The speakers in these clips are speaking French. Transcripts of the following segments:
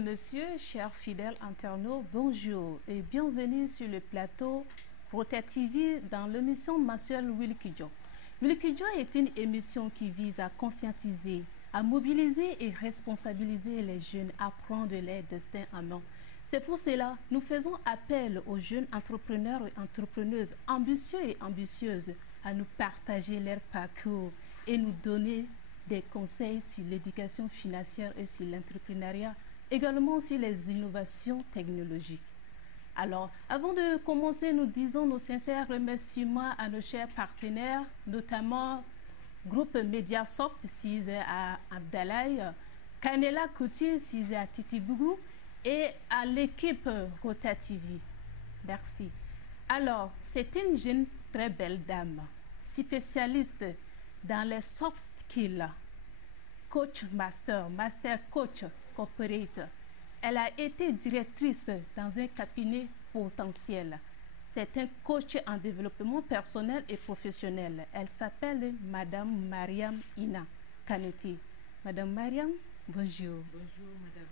Messieurs, chers fidèles internautes, bonjour et bienvenue sur le plateau Protet TV dans l'émission mensuelle Willy Kidjo. Willy Kidjo est une émission qui vise à conscientiser, à mobiliser et responsabiliser les jeunes à prendre leur destin en main. C'est pour cela que nous faisons appel aux jeunes entrepreneurs et entrepreneuses ambitieux et ambitieuses à nous partager leur parcours et nous donner des conseils sur l'éducation financière et sur l'entrepreneuriat, également sur les innovations technologiques. Alors, avant de commencer, nous disons nos sincères remerciements à nos chers partenaires, notamment Groupe Mediasoft, Cizé à Abdalaï, Kanela Couture, Cizé à Titibougou, et à l'équipe Rota TV. Merci. Alors, c'est une jeune très belle dame, spécialiste dans les soft skills, coach master coach corporate. Elle a été directrice dans un cabinet potentiel. C'est un coach en développement personnel et professionnel. Elle s'appelle Madame Mariam Ina Kanouti. Madame Mariam, bonjour. Bonjour, madame.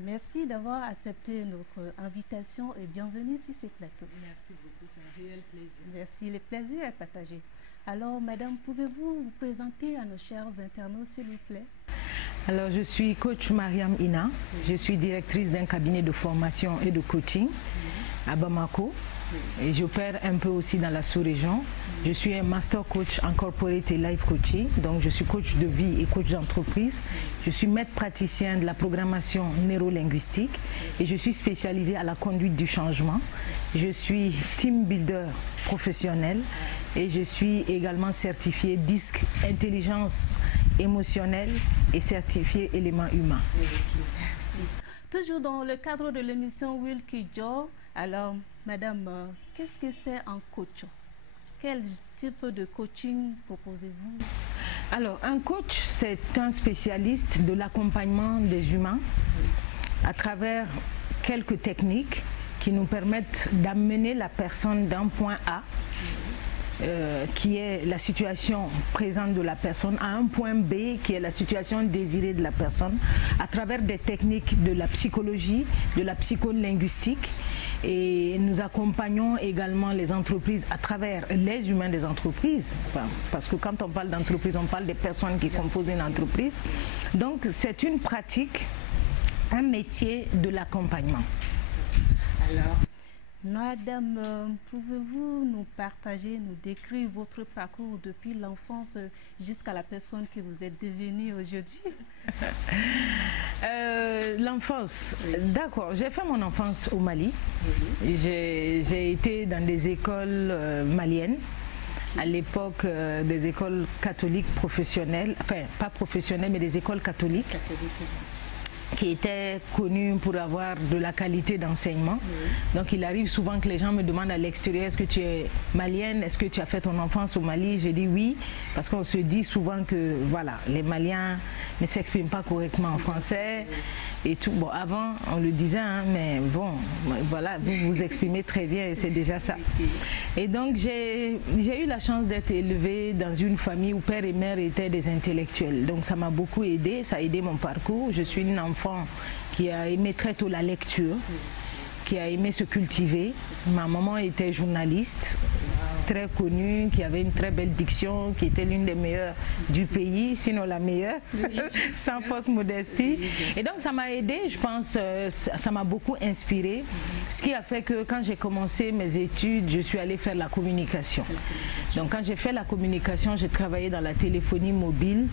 Merci d'avoir accepté notre invitation et bienvenue sur ce plateau. Merci beaucoup, c'est un réel plaisir. Merci, le plaisir est partagé. Alors, madame, pouvez-vous vous présenter à nos chers internautes, s'il vous plaît? Alors, je suis coach Mariam Ina. Je suis directrice d'un cabinet de formation et de coaching à Bamako. Et j'opère un peu aussi dans la sous-région. Je suis un master coach en corporate et life coaching. Donc, je suis coach de vie et coach d'entreprise. Je suis maître praticien de la programmation neurolinguistique et je suis spécialisée à la conduite du changement. Je suis team builder professionnel et je suis également certifiée DISC intelligence émotionnelle et certifiée élément humain. Merci. Toujours dans le cadre de l'émission Willy Kidjo, alors madame, qu'est-ce que c'est un coach? Quel type de coaching proposez-vous? Alors, un coach, c'est un spécialiste de l'accompagnement des humains à travers quelques techniques qui nous permettent d'amener la personne d'un point A, qui est la situation présente de la personne, à un point B, qui est la situation désirée de la personne, à travers des techniques de la psychologie, de la psycholinguistique. Et nous accompagnons également les entreprises à travers les humains des entreprises, parce que quand on parle d'entreprise, on parle des personnes qui composent une entreprise. Donc c'est une pratique, un métier de l'accompagnement. Alors, madame, pouvez-vous nous partager, nous décrire votre parcours depuis l'enfance jusqu'à la personne que vous êtes devenue aujourd'hui? L'enfance, d'accord, j'ai fait mon enfance au Mali. J'ai été dans des écoles maliennes, à l'époque des écoles catholiques professionnelles, enfin pas professionnelles mais des écoles catholiques. Qui étaient connus pour avoir de la qualité d'enseignement. Donc il arrive souvent que les gens me demandent à l'extérieur, est-ce que tu es malienne, est-ce que tu as fait ton enfance au Mali? Je dis oui, parce qu'on se dit souvent que voilà, les Maliens ne s'expriment pas correctement en français et tout. Bon, avant on le disait, hein, mais bon, voilà, vous vous exprimez très bien et c'est déjà ça. Et donc j'ai eu la chance d'être élevée dans une famille où père et mère étaient des intellectuels. Donc ça m'a beaucoup aidé, ça a aidé mon parcours. Je suis une enfant qui a aimé très tôt la lecture, qui a aimé se cultiver. Ma maman était journaliste, très connue, qui avait une très belle diction, qui était l'une des meilleures du pays, sinon la meilleure, sans fausse modestie. Et donc ça m'a aidé, je pense, ça m'a beaucoup inspiré, ce qui a fait que quand j'ai commencé mes études, je suis allée faire la communication. Donc quand j'ai fait la communication, j'ai travaillé dans la téléphonie mobile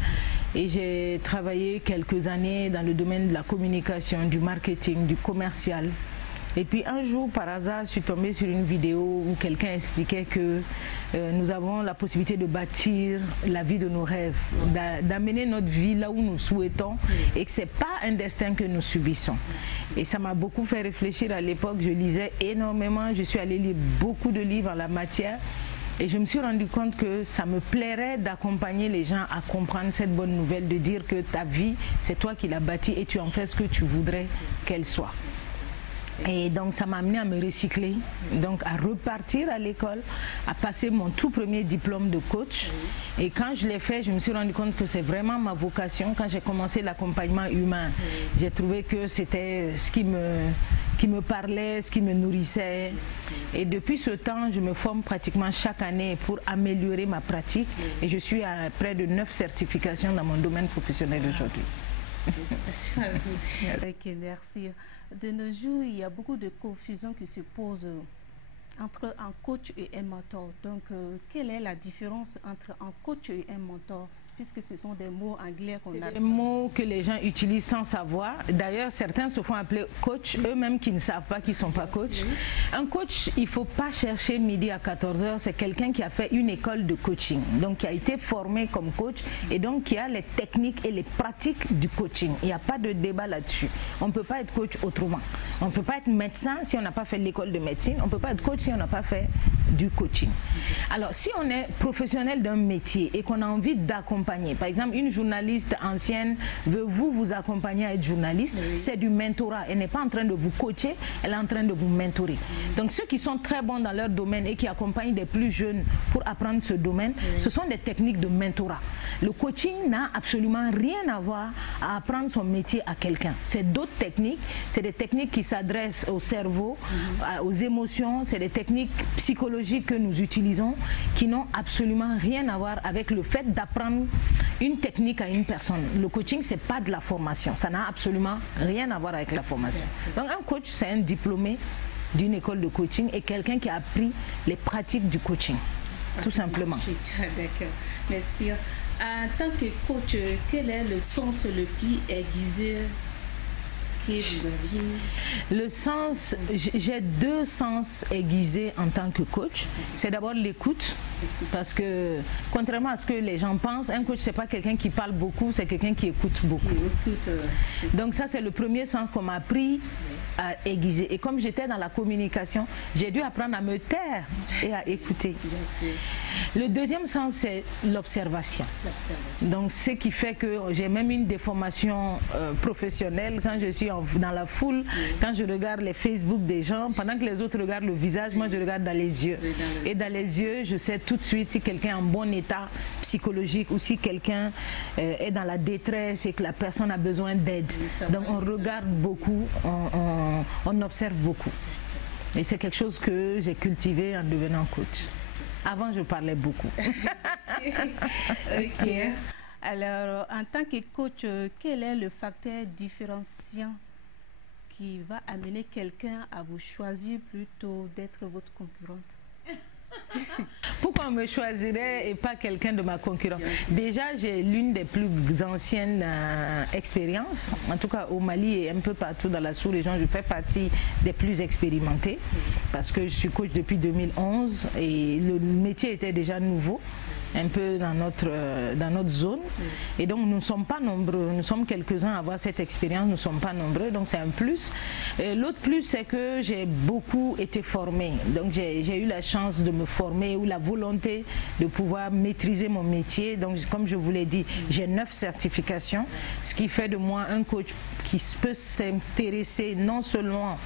et j'ai travaillé quelques années dans le domaine de la communication, du marketing, du commercial. Et puis un jour, par hasard, je suis tombée sur une vidéo où quelqu'un expliquait que nous avons la possibilité de bâtir la vie de nos rêves, d'amener notre vie là où nous souhaitons et que ce n'est pas un destin que nous subissons. Et ça m'a beaucoup fait réfléchir à l'époque. Je lisais énormément, je suis allée lire beaucoup de livres en la matière. Et je me suis rendu compte que ça me plairait d'accompagner les gens à comprendre cette bonne nouvelle, de dire que ta vie, c'est toi qui l'as bâtie et tu en fais ce que tu voudrais qu'elle soit. Et donc ça m'a amené à me recycler, donc à repartir à l'école, à passer mon tout premier diplôme de coach. Et quand je l'ai fait, je me suis rendu compte que c'est vraiment ma vocation. Quand j'ai commencé l'accompagnement humain, j'ai trouvé que c'était ce qui me parlait, ce qui me nourrissait. Et depuis ce temps, je me forme pratiquement chaque année pour améliorer ma pratique. Et je suis à près de 9 certifications dans mon domaine professionnel aujourd'hui. Félicitations à vous. Ok, merci. De nos jours, il y a beaucoup de confusion qui se pose entre un coach et un mentor. Donc, quelle est la différence entre un coach et un mentor? Puisque ce sont des mots anglais qu'on a. Des mots que les gens utilisent sans savoir. D'ailleurs, certains se font appeler coach, eux-mêmes qui ne savent pas qu'ils ne sont pas coach. Un coach, il ne faut pas chercher midi à 14h. C'est quelqu'un qui a fait une école de coaching, donc qui a été formé comme coach et donc qui a les techniques et les pratiques du coaching. Il n'y a pas de débat là-dessus. On ne peut pas être coach autrement. On ne peut pas être médecin si on n'a pas fait l'école de médecine. On ne peut pas être coach si on n'a pas fait du coaching. Alors, si on est professionnel d'un métier et qu'on a envie d'accompagner, par exemple, une journaliste ancienne veut vous accompagner à être journaliste, c'est du mentorat. Elle n'est pas en train de vous coacher, elle est en train de vous mentorer. Donc ceux qui sont très bons dans leur domaine et qui accompagnent des plus jeunes pour apprendre ce domaine, ce sont des techniques de mentorat. Le coaching n'a absolument rien à voir à apprendre son métier à quelqu'un. C'est d'autres techniques, c'est des techniques qui s'adressent au cerveau, aux émotions, c'est des techniques psychologiques que nous utilisons qui n'ont absolument rien à voir avec le fait d'apprendre une technique à une personne. Le coaching, c'est pas de la formation. Ça n'a absolument rien à voir avec la formation. Donc un coach, c'est un diplômé d'une école de coaching et quelqu'un qui a appris les pratiques du coaching. Tout simplement. D'accord. Merci. En tant que coach, quel est le sens le plus aiguisé que vous aviez? Le sens, j'ai 2 sens aiguisés en tant que coach. C'est d'abord l'écoute, parce que contrairement à ce que les gens pensent, un coach c'est pas quelqu'un qui parle beaucoup, c'est quelqu'un qui écoute beaucoup. Donc ça c'est le premier sens qu'on m'a appris à aiguiser. Et comme j'étais dans la communication, j'ai dû apprendre à me taire et à écouter. Bien sûr. Le deuxième sens, c'est l'observation. Donc, ce qui fait que j'ai même une déformation professionnelle quand je suis dans la foule, quand je regarde les Facebook des gens, pendant que les autres regardent le visage, moi je regarde dans les yeux. Et dans les yeux, je sais tout de suite si quelqu'un est en bon état psychologique ou si quelqu'un est dans la détresse et que la personne a besoin d'aide. Donc, on regarde beaucoup, on observe beaucoup. Et c'est quelque chose que j'ai cultivé en devenant coach. Avant, je parlais beaucoup. Ok. Alors, en tant que coach, quel est le facteur différenciant qui va amener quelqu'un à vous choisir plutôt d'être votre concurrente? Pourquoi on me choisirait et pas quelqu'un de ma concurrence? Déjà, j'ai l'une des plus anciennes expériences, en tout cas au Mali et un peu partout dans la sous-région. Je fais partie des plus expérimentés parce que je suis coach depuis 2011 et le métier était déjà nouveau, un peu dans notre zone. Et donc nous ne sommes pas nombreux, nous sommes quelques-uns à avoir cette expérience, nous ne sommes pas nombreux, donc c'est un plus. L'autre plus, c'est que j'ai beaucoup été formée, donc j'ai eu la chance de me former ou la volonté de pouvoir maîtriser mon métier. Donc comme je vous l'ai dit, j'ai 9 certifications, ce qui fait de moi un coach qui peut s'intéresser non seulement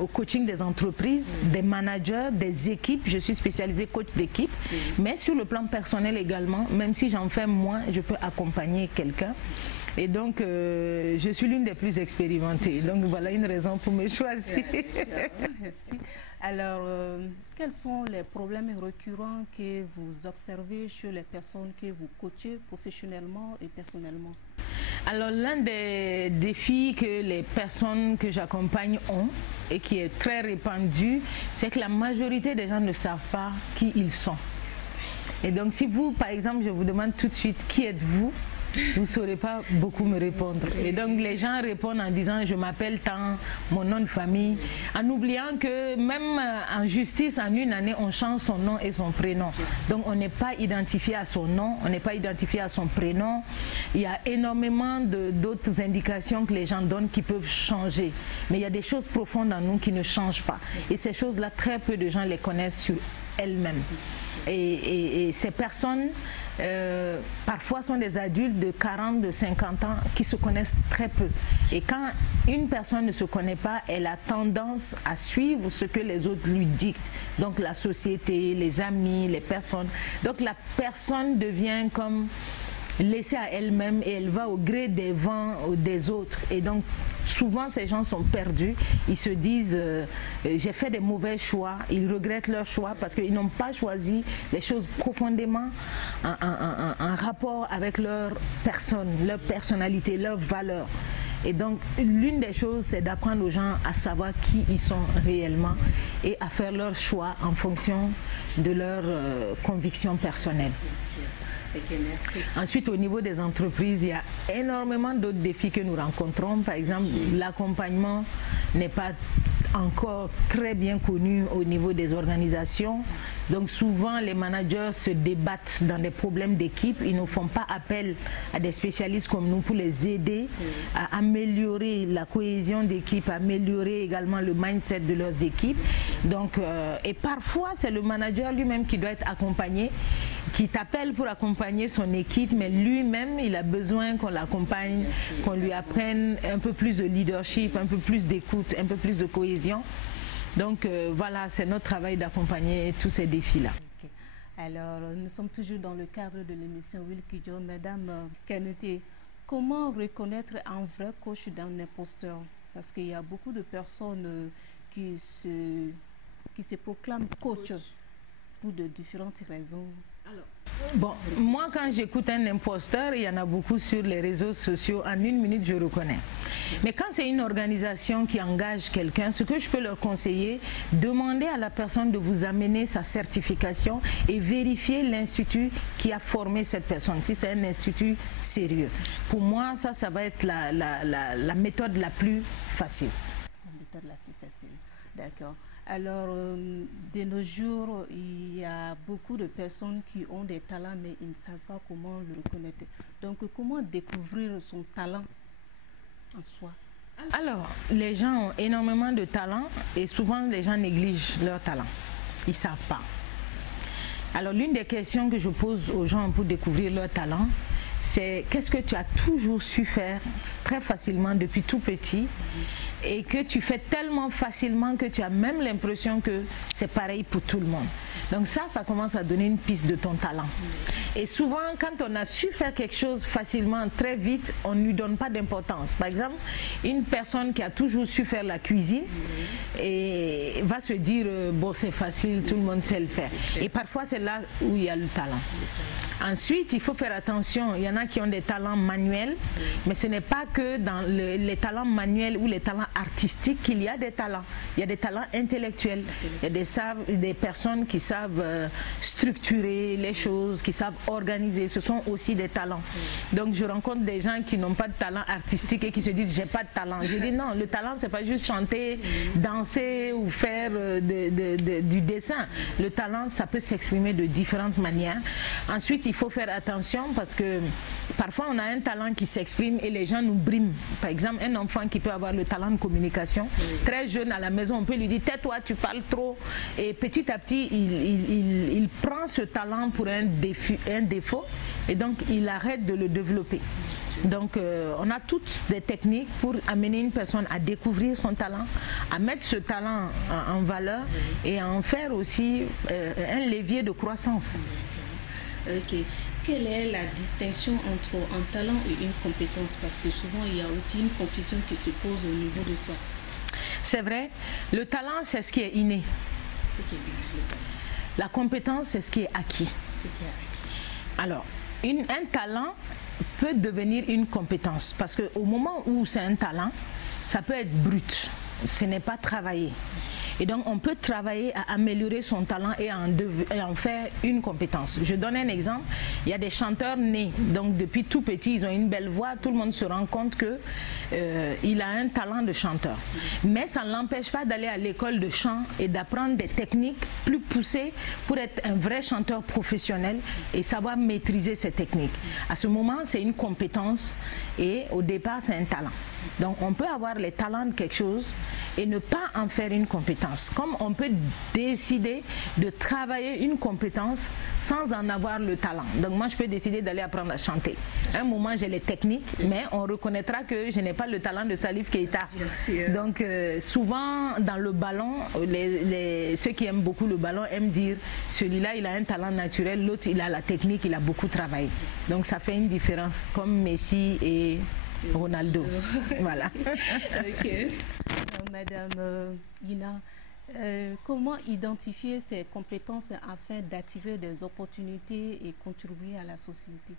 au coaching des entreprises, des managers, des équipes. Je suis spécialisée coach d'équipe, mais sur le plan personnel également, même si j'en fais moins, je peux accompagner quelqu'un. Et donc, je suis l'une des plus expérimentées. Donc, voilà une raison pour me choisir. Merci. Alors, quels sont les problèmes récurrents que vous observez chez les personnes que vous coachez professionnellement et personnellement? Alors, l'un des défis que les personnes que j'accompagne ont et qui est très répandu, c'est que la majorité des gens ne savent pas qui ils sont. Et donc, si vous, par exemple, je vous demande tout de suite qui êtes-vous, vous ne saurez pas beaucoup me répondre. Et donc les gens répondent en disant je m'appelle tant, mon nom de famille, en oubliant que même en justice, en une année, on change son nom et son prénom. Donc on n'est pas identifié à son nom, on n'est pas identifié à son prénom. Il y a énormément d'autres indications que les gens donnent qui peuvent changer. Mais il y a des choses profondes en nous qui ne changent pas. Et ces choses-là, très peu de gens les connaissent elles-mêmes. Et ces personnes, parfois sont des adultes de 40, de 50 ans qui se connaissent très peu. Et quand une personne ne se connaît pas, elle a tendance à suivre ce que les autres lui dictent. Donc la société, les amis, les personnes. Donc la personne devient comme laissée à elle-même et elle va au gré des vents des autres. Et donc souvent ces gens sont perdus, ils se disent j'ai fait des mauvais choix, ils regrettent leur choix parce qu'ils n'ont pas choisi les choses profondément en rapport avec leur personne, leur personnalité, leurs valeurs. Et donc l'une des choses, c'est d'apprendre aux gens à savoir qui ils sont réellement et à faire leur choix en fonction de leurs convictions personnelles. Okay, merci. Ensuite, au niveau des entreprises, il y a énormément d'autres défis que nous rencontrons. Par exemple, l'accompagnement n'est pas encore très bien connu au niveau des organisations. Donc souvent, les managers se débattent dans des problèmes d'équipe. Ils ne font pas appel à des spécialistes comme nous pour les aider à améliorer la cohésion d'équipe, à améliorer également le mindset de leurs équipes. Donc, et parfois, c'est le manager lui-même qui doit être accompagné, qui t'appelle pour accompagner son équipe, mais lui-même, il a besoin qu'on l'accompagne, qu'on lui apprenne un peu plus de leadership, un peu plus d'écoute, un peu plus de cohésion. Donc voilà, c'est notre travail d'accompagner tous ces défis-là. Okay. Alors, nous sommes toujours dans le cadre de l'émission Wilkidjo. Madame Kanouté, comment reconnaître un vrai coach d'un imposteur? Parce qu'il y a beaucoup de personnes qui se proclament coach pour de différentes raisons. Bon, moi quand j'écoute un imposteur, il y en a beaucoup sur les réseaux sociaux, en une minute je reconnais. Mais quand c'est une organisation qui engage quelqu'un, ce que je peux leur conseiller, demandez à la personne de vous amener sa certification et vérifier l'institut qui a formé cette personne, si c'est un institut sérieux. Pour moi, ça va être la méthode la plus facile. La méthode la plus facile, d'accord. Alors, de nos jours, il y a beaucoup de personnes qui ont des talents, mais ils ne savent pas comment le reconnaître. Donc, comment découvrir son talent en soi? Alors, les gens ont énormément de talents et souvent les gens négligent leur talent. Ils ne savent pas. Alors, l'une des questions que je pose aux gens pour découvrir leur talent, c'est qu'est-ce que tu as toujours su faire très facilement depuis tout petit et que tu fais tellement facilement que tu as même l'impression que c'est pareil pour tout le monde. Donc ça commence à donner une piste de ton talent. Et souvent, quand on a su faire quelque chose facilement, très vite, on ne lui donne pas d'importance. Par exemple, une personne qui a toujours su faire la cuisine et va se dire, bon, c'est facile, tout le monde sait le faire. Et parfois, c'est là où il y a le talent. Ensuite, il faut faire attention, il y en a qui ont des talents manuels, mais ce n'est pas que dans les talents manuels ou les talents artistiques qu'il y a des talents. Il y a des talents intellectuels, il y a des personnes qui savent structurer les choses, qui savent organiser, ce sont aussi des talents. Donc je rencontre des gens qui n'ont pas de talent artistique et qui se disent j'ai pas de talent. Je dis non, le talent c'est pas juste chanter, danser ou faire du dessin. Le talent ça peut s'exprimer de différentes manières. Ensuite il faut faire attention parce que parfois on a un talent qui s'exprime et les gens nous briment. Par exemple un enfant qui peut avoir le talent de communication, très jeune à la maison on peut lui dire tais-toi tu parles trop et petit à petit il prend ce talent pour un défaut et donc il arrête de le développer. Donc on a toutes des techniques pour amener une personne à découvrir son talent, à mettre ce talent en valeur et à en faire aussi un levier de croissance. Ok. Quelle est la distinction entre un talent et une compétence? Parce que souvent il y a aussi une confusion qui se pose au niveau de ça. C'est vrai, le talent c'est ce qui est inné. La compétence c'est ce qui est acquis. Alors, un talent peut devenir une compétence parce qu'au moment où c'est un talent, ça peut être brut, ce n'est pas travaillé. Et donc on peut travailler à améliorer son talent et en faire une compétence. Je donne un exemple, il y a des chanteurs nés, donc depuis tout petit ils ont une belle voix, tout le monde se rend compte qu'il a un talent de chanteur. Mais ça ne l'empêche pas d'aller à l'école de chant et d'apprendre des techniques plus poussées pour être un vrai chanteur professionnel et savoir maîtriser ces techniques. À ce moment c'est une compétence et au départ c'est un talent. Donc on peut avoir les talents de quelque chose et ne pas en faire une compétence. Comme on peut décider de travailler une compétence sans en avoir le talent. Donc moi je peux décider d'aller apprendre à chanter. À un moment j'ai les techniques, mais on reconnaîtra que je n'ai pas le talent de Salif Keita. Donc souvent dans le ballon, ceux qui aiment beaucoup le ballon aiment dire celui-là il a un talent naturel, l'autre il a la technique, il a beaucoup travaillé. Donc ça fait une différence comme Messi et Ronaldo. Voilà. Ok. Madame Ina, comment identifier ses compétences afin d'attirer des opportunités et contribuer à la société?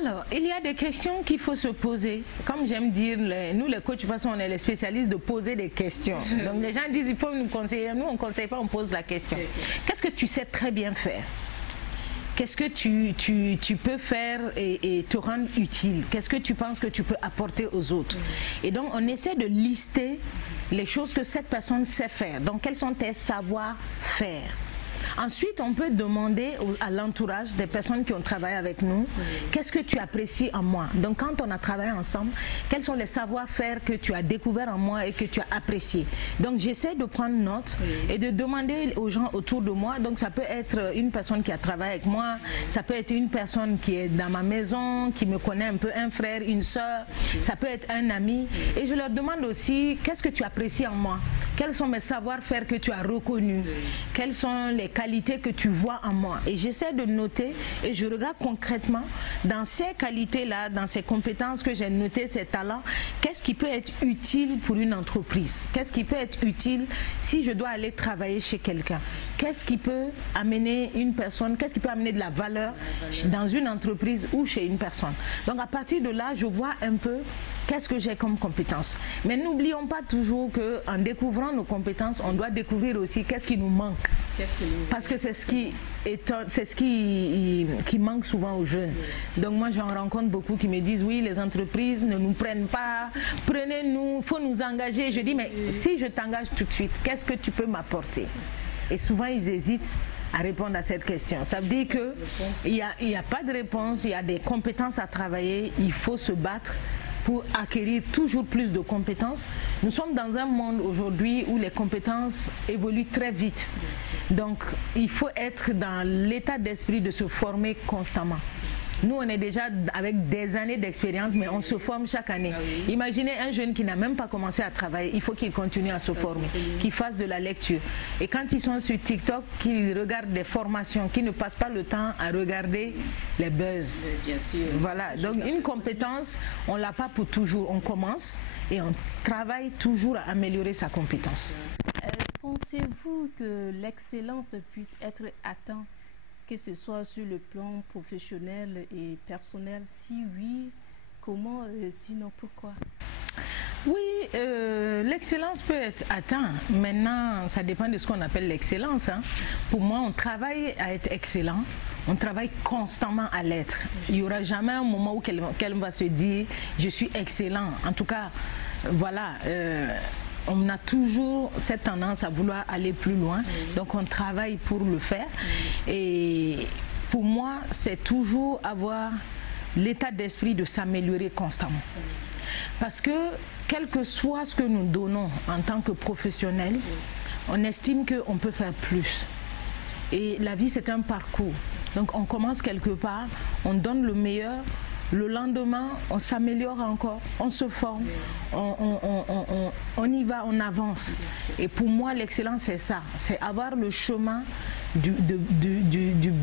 Alors, il y a des questions qu'il faut se poser. Comme j'aime dire, nous les coachs, de toute façon, on est les spécialistes de poser des questions. Donc les gens disent, il faut nous conseiller. Nous, on ne conseille pas, on pose la question. Qu'est-ce que tu sais très bien faire? Qu'est-ce que tu peux faire et te rendre utile? Qu'est-ce que tu penses que tu peux apporter aux autres? Et donc, on essaie de lister les choses que cette personne sait faire. Donc, quels sont tes savoir-faire? Ensuite, on peut demander à l'entourage des personnes qui ont travaillé avec nous, qu'est-ce que tu apprécies en moi? Donc, quand on a travaillé ensemble, quels sont les savoir-faire que tu as découverts en moi et que tu as appréciés? Donc, j'essaie de prendre note et de demander aux gens autour de moi. Donc, ça peut être une personne qui a travaillé avec moi, ça peut être une personne qui est dans ma maison, qui me connaît un peu, un frère, une soeur, ça peut être un ami. Et je leur demande aussi, qu'est-ce que tu apprécies en moi? Quels sont mes savoir-faire que tu as reconnus? Quelles sont les qualités que tu vois en moi? Et j'essaie de noter et je regarde concrètement dans ces qualités-là, dans ces compétences que j'ai notées, ces talents, qu'est-ce qui peut être utile pour une entreprise? Qu'est-ce qui peut être utile si je dois aller travailler chez quelqu'un? Qu'est-ce qui peut amener une personne, qu'est-ce qui peut amener de la valeur dans une entreprise ou chez une personne? Donc à partir de là, je vois un peu qu'est-ce que j'ai comme compétence. Mais n'oublions pas toujours qu'en découvrant nos compétences, on doit découvrir aussi qu'est-ce qui nous manque. Parce que c'est ce qui manque souvent aux jeunes. Donc moi j'en rencontre beaucoup qui me disent oui, les entreprises ne nous prennent pas, prenez-nous, il faut nous engager. Je dis mais si je t'engage tout de suite, qu'est-ce que tu peux m'apporter? Et souvent ils hésitent à répondre à cette question. Ça veut dire qu'il n'y a pas de réponse, il y a des compétences à travailler, il faut se battre pour acquérir toujours plus de compétences. Nous sommes dans un monde aujourd'hui où les compétences évoluent très vite. Donc, il faut être dans l'état d'esprit de se former constamment. Nous, on est déjà avec des années d'expérience, mais on se forme chaque année. Imaginez un jeune qui n'a même pas commencé à travailler, il faut qu'il continue à se former, qu'il fasse de la lecture. Et quand ils sont sur TikTok, qu'ils regardent des formations, qu'ils ne passent pas le temps à regarder les buzz. Bien sûr. Voilà, donc une compétence, on ne l'a pas pour toujours. On commence et on travaille toujours à améliorer sa compétence. Pensez-vous que l'excellence puisse être atteinte, que ce soit sur le plan professionnel et personnel? Si oui, comment, sinon pourquoi? Oui, l'excellence peut être atteinte. Maintenant, ça dépend de ce qu'on appelle l'excellence. Hein. Pour moi, on travaille à être excellent. On travaille constamment à l'être. Il n'y aura jamais un moment où quelqu'un va se dire « je suis excellent ». En tout cas, voilà. On a toujours cette tendance à vouloir aller plus loin, donc on travaille pour le faire. Et pour moi, c'est toujours avoir l'état d'esprit de s'améliorer constamment. Parce que quel que soit ce que nous donnons en tant que professionnels, on estime qu'on peut faire plus. Et la vie, c'est un parcours. Donc on commence quelque part, on donne le meilleur. Le lendemain, on s'améliore encore, on se forme, on y va, on avance. Et pour moi, l'excellence, c'est ça. C'est avoir le chemin du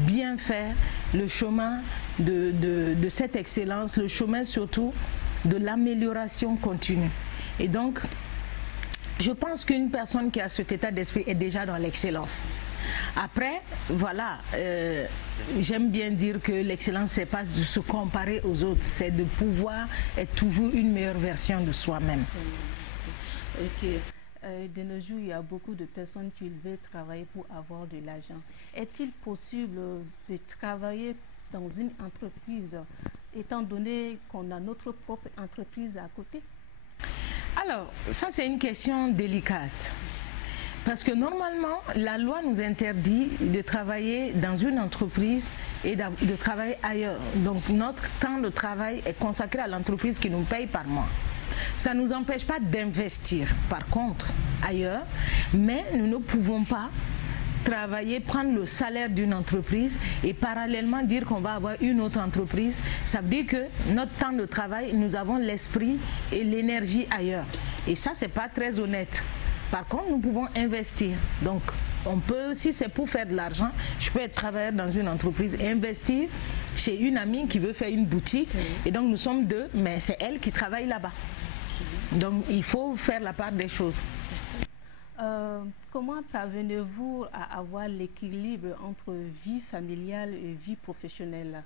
bien faire, le chemin de cette excellence, le chemin surtout de l'amélioration continue. Et donc, je pense qu'une personne qui a cet état d'esprit est déjà dans l'excellence. Après, voilà, j'aime bien dire que l'excellence, c'est pas de se comparer aux autres, c'est de pouvoir être toujours une meilleure version de soi-même. Ok. De nos jours, il y a beaucoup de personnes qui veulent travailler pour avoir de l'argent. Est-il possible de travailler dans une entreprise, étant donné qu'on a notre propre entreprise à côté? Alors, ça c'est une question délicate. Parce que normalement, la loi nous interdit de travailler dans une entreprise et de travailler ailleurs. Donc notre temps de travail est consacré à l'entreprise qui nous paye par mois. ça ne nous empêche pas d'investir, par contre, ailleurs, mais nous ne pouvons pas travailler, prendre le salaire d'une entreprise et parallèlement dire qu'on va avoir une autre entreprise. Ça veut dire que notre temps de travail, nous avons l'esprit et l'énergie ailleurs. Et ça, c'est pas très honnête. Par contre, nous pouvons investir. Donc, on peut, si c'est pour faire de l'argent, je peux être travailleur dans une entreprise et investir chez une amie qui veut faire une boutique. Et donc, nous sommes deux, mais c'est elle qui travaille là-bas. Donc, il faut faire la part des choses. Comment parvenez-vous à avoir l'équilibre entre vie familiale et vie professionnelle?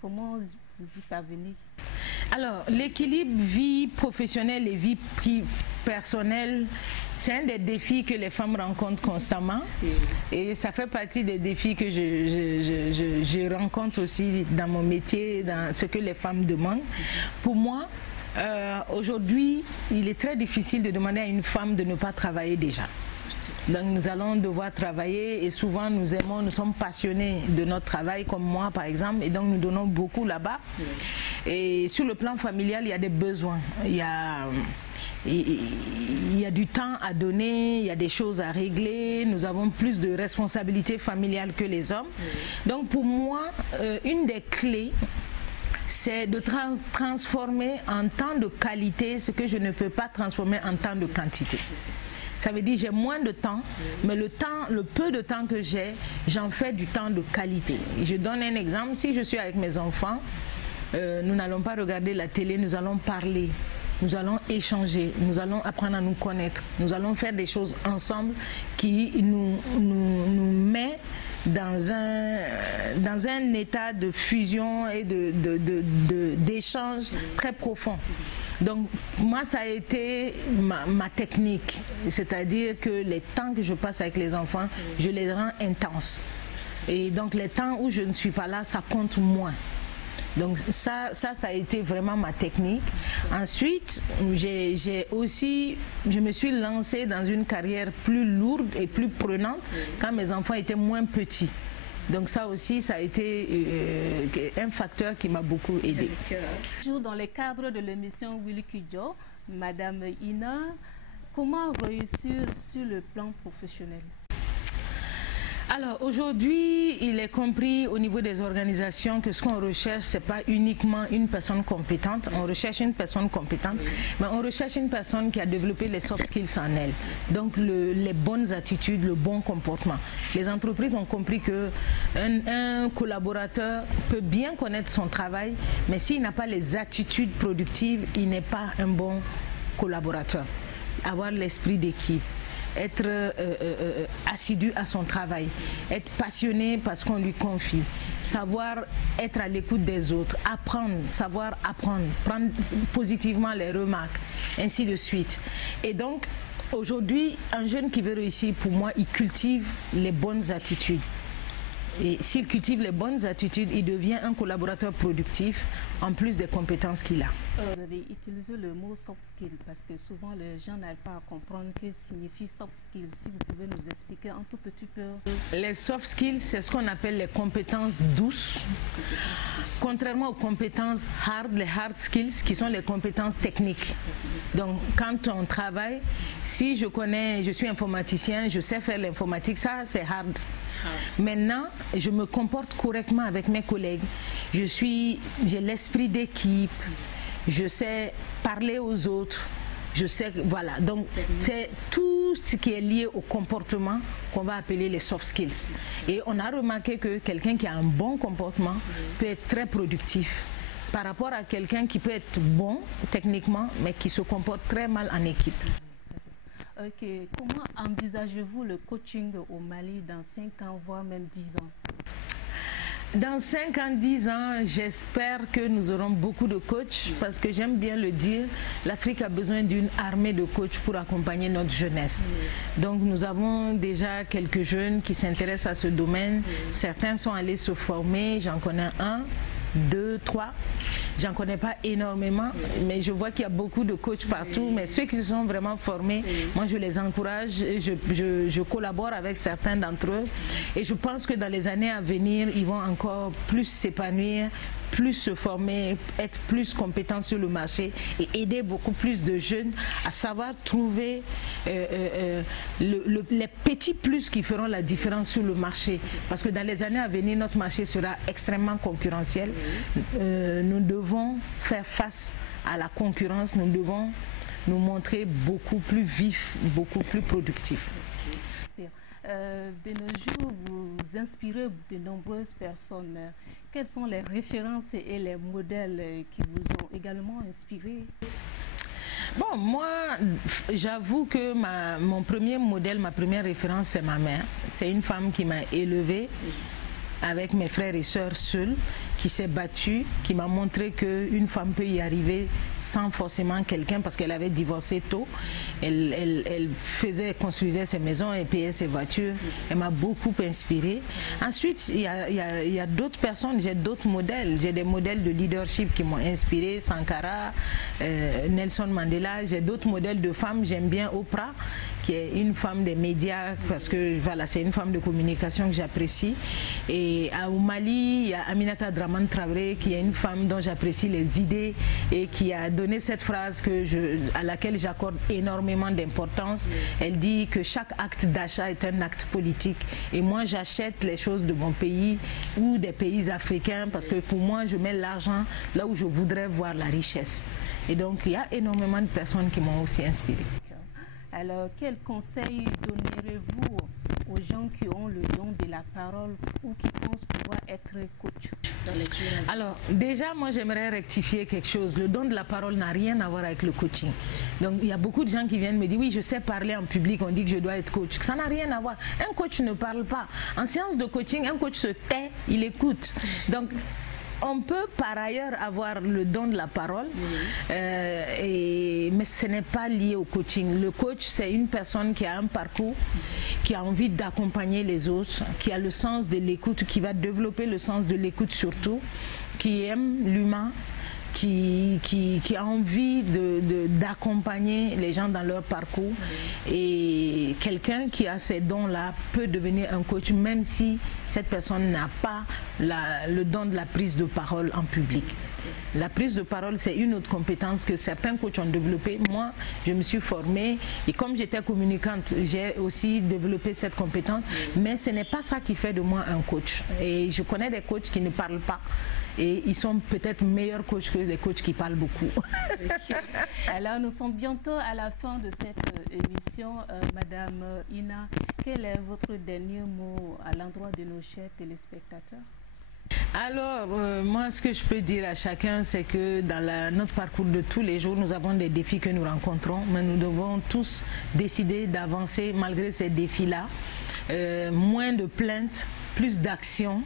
Comment vous y parvenez? Alors, l'équilibre vie professionnelle et vie personnelle, c'est un des défis que les femmes rencontrent constamment. Et ça fait partie des défis que je rencontre aussi dans mon métier, dans ce que les femmes demandent. Pour moi, aujourd'hui, il est très difficile de demander à une femme de ne pas travailler déjà. Donc nous allons devoir travailler et souvent nous sommes passionnés de notre travail comme moi par exemple et donc nous donnons beaucoup là-bas. Et sur le plan familial, il y a des besoins, il y a du temps à donner, il y a des choses à régler, nous avons plus de responsabilités familiales que les hommes. Donc pour moi, une des clés, c'est de transformer en temps de qualité ce que je ne peux pas transformer en temps de quantité. Ça veut dire j'ai moins de temps, mais le peu de temps que j'ai, j'en fais du temps de qualité. Et je donne un exemple, si je suis avec mes enfants, nous n'allons pas regarder la télé, nous allons parler. Nous allons échanger, nous allons apprendre à nous connaître, nous allons faire des choses ensemble qui nous met dans un état de fusion et d'échange très profond. Donc moi ça a été ma technique, c'est-à-dire que les temps que je passe avec les enfants, je les rends intenses. Et donc les temps où je ne suis pas là, ça compte moins. Donc ça a été vraiment ma technique. Ensuite, je me suis lancée dans une carrière plus lourde et plus prenante quand mes enfants étaient moins petits. Donc ça aussi, ça a été un facteur qui m'a beaucoup aidée. Toujours dans le cadre de l'émission Willy Kidjo, Madame Ina, comment réussir sur le plan professionnel? Alors aujourd'hui, il est compris au niveau des organisations que ce qu'on recherche, ce n'est pas uniquement une personne compétente. On recherche une personne compétente, mais on recherche une personne qui a développé les soft skills en elle. Donc les bonnes attitudes, le bon comportement. Les entreprises ont compris qu'un collaborateur peut bien connaître son travail, mais s'il n'a pas les attitudes productives, il n'est pas un bon collaborateur. Avoir l'esprit d'équipe, être assidu à son travail, être passionné parce qu'on lui confie, savoir être à l'écoute des autres, apprendre, savoir apprendre, prendre positivement les remarques, ainsi de suite. Et donc, aujourd'hui, un jeune qui veut réussir, pour moi, il cultive les bonnes attitudes. Et s'il cultive les bonnes attitudes, il devient un collaborateur productif en plus des compétences qu'il a. Vous avez utilisé le mot soft skill parce que souvent les gens n'arrivent pas à comprendre ce que signifie soft skill. Si vous pouvez nous expliquer un tout petit peu. Les soft skills, c'est ce qu'on appelle les compétences douces. Contrairement aux compétences hard, les hard skills qui sont les compétences techniques. Donc quand on travaille, si je suis informaticien, je sais faire l'informatique, ça c'est hard. Maintenant, je me comporte correctement avec mes collègues. J'ai l'esprit d'équipe. Je sais parler aux autres. Je sais, voilà. Donc, c'est tout ce qui est lié au comportement qu'on va appeler les soft skills. Et on a remarqué que quelqu'un qui a un bon comportement peut être très productif par rapport à quelqu'un qui peut être bon techniquement, mais qui se comporte très mal en équipe. Ok, comment envisagez-vous le coaching au Mali dans 5 ans, voire même 10 ans? Dans 5 ans, 10 ans, j'espère que nous aurons beaucoup de coachs parce que j'aime bien le dire, l'Afrique a besoin d'une armée de coachs pour accompagner notre jeunesse. Donc nous avons déjà quelques jeunes qui s'intéressent à ce domaine. Certains sont allés se former, j'en connais 1, 2, 3. J'en connais pas énormément, mais je vois qu'il y a beaucoup de coachs partout. Mais ceux qui se sont vraiment formés, moi je les encourage, je collabore avec certains d'entre eux. Et je pense que dans les années à venir, ils vont encore plus s'épanouir, plus se former, être plus compétent sur le marché et aider beaucoup plus de jeunes à savoir trouver les petits plus qui feront la différence sur le marché. Parce que dans les années à venir, notre marché sera extrêmement concurrentiel. Nous devons faire face à la concurrence, nous devons nous montrer beaucoup plus vifs, beaucoup plus productifs. De nos jours, vous inspirez de nombreuses personnes. Quelles sont les références et les modèles qui vous ont également inspiré? Bon, moi, j'avoue que mon premier modèle, ma première référence, c'est ma mère. C'est une femme qui m'a élevée avec mes frères et sœurs seuls, qui s'est battue, qui m'a montré qu'une femme peut y arriver sans forcément quelqu'un, parce qu'elle avait divorcé tôt. Elle construisait ses maisons et payait ses voitures. Elle m'a beaucoup inspirée. Ensuite, il y a d'autres personnes, j'ai d'autres modèles. J'ai des modèles de leadership qui m'ont inspiré, Sankara, Nelson Mandela. J'ai d'autres modèles de femmes. J'aime bien Oprah, qui est une femme des médias, parce que voilà, c'est une femme de communication que j'apprécie. Et au Mali, il y a Aminata Dramane Traoré, qui est une femme dont j'apprécie les idées et qui a donné cette phrase à laquelle j'accorde énormément d'importance. Elle dit que chaque acte d'achat est un acte politique. Et moi, j'achète les choses de mon pays ou des pays africains parce que pour moi, je mets l'argent là où je voudrais voir la richesse. Et donc, il y a énormément de personnes qui m'ont aussi inspirée. Alors, quel conseil donnerez-vous aux gens qui ont le don de la parole ou qui pensent pouvoir être coach dans les jours? Alors, déjà, moi, j'aimerais rectifier quelque chose. Le don de la parole n'a rien à voir avec le coaching. Donc, il y a beaucoup de gens qui viennent me dire, oui, je sais parler en public, on dit que je dois être coach. Ça n'a rien à voir. Un coach ne parle pas. En séance de coaching, un coach se tait, il écoute. Donc, on peut par ailleurs avoir le don de la parole, mais ce n'est pas lié au coaching. Le coach, c'est une personne qui a un parcours, qui a envie d'accompagner les autres, qui a le sens de l'écoute, qui va développer le sens de l'écoute surtout, qui aime l'humain, qui a envie d'accompagner les gens dans leur parcours. Et quelqu'un qui a ces dons-là peut devenir un coach, même si cette personne n'a pas le don de la prise de parole en public. La prise de parole, c'est une autre compétence que certains coachs ont développée. Moi, je me suis formée et comme j'étais communicante, j'ai aussi développé cette compétence. Mais ce n'est pas ça qui fait de moi un coach. Et je connais des coachs qui ne parlent pas. Et ils sont peut-être meilleurs coachs que les coachs qui parlent beaucoup. Alors, nous sommes bientôt à la fin de cette émission. Madame Ina, quel est votre dernier mot à l'endroit de nos chers téléspectateurs? Alors, moi, ce que je peux dire à chacun, c'est que dans notre parcours de tous les jours, nous avons des défis que nous rencontrons, mais nous devons tous décider d'avancer malgré ces défis-là. Moins de plaintes, plus d'action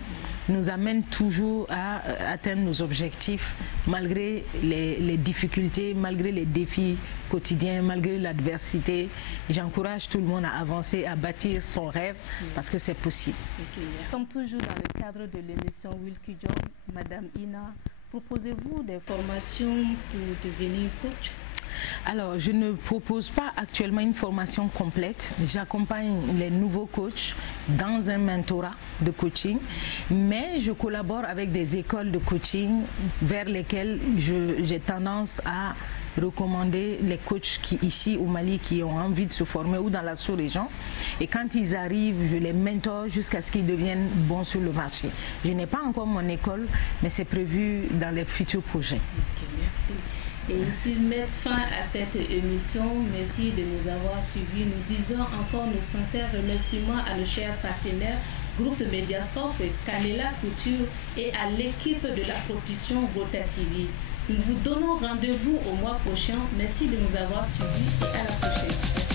nous amène toujours à atteindre nos objectifs malgré les difficultés, malgré les défis quotidiens, malgré l'adversité. J'encourage tout le monde à avancer, à bâtir son rêve parce que c'est possible. Comme toujours dans le cadre de l'émission Wilkidjo, Madame Ina, proposez-vous des formations pour devenir coach? Alors, je ne propose pas actuellement une formation complète. J'accompagne les nouveaux coachs dans un mentorat de coaching, mais je collabore avec des écoles de coaching vers lesquelles j'ai tendance à recommander les coachs qui ici au Mali qui ont envie de se former ou dans la sous-région. Et quand ils arrivent, je les mentor jusqu'à ce qu'ils deviennent bons sur le marché. Je n'ai pas encore mon école, mais c'est prévu dans les futurs projets. Ok, merci. Et aussi mettre fin à cette émission, merci de nous avoir suivis. Nous disons encore nos sincères remerciements à nos chers partenaires, Groupe Mediasoft, Canela Couture et à l'équipe de la production Bota TV. Nous vous donnons rendez-vous au mois prochain. Merci de nous avoir suivis et à la prochaine.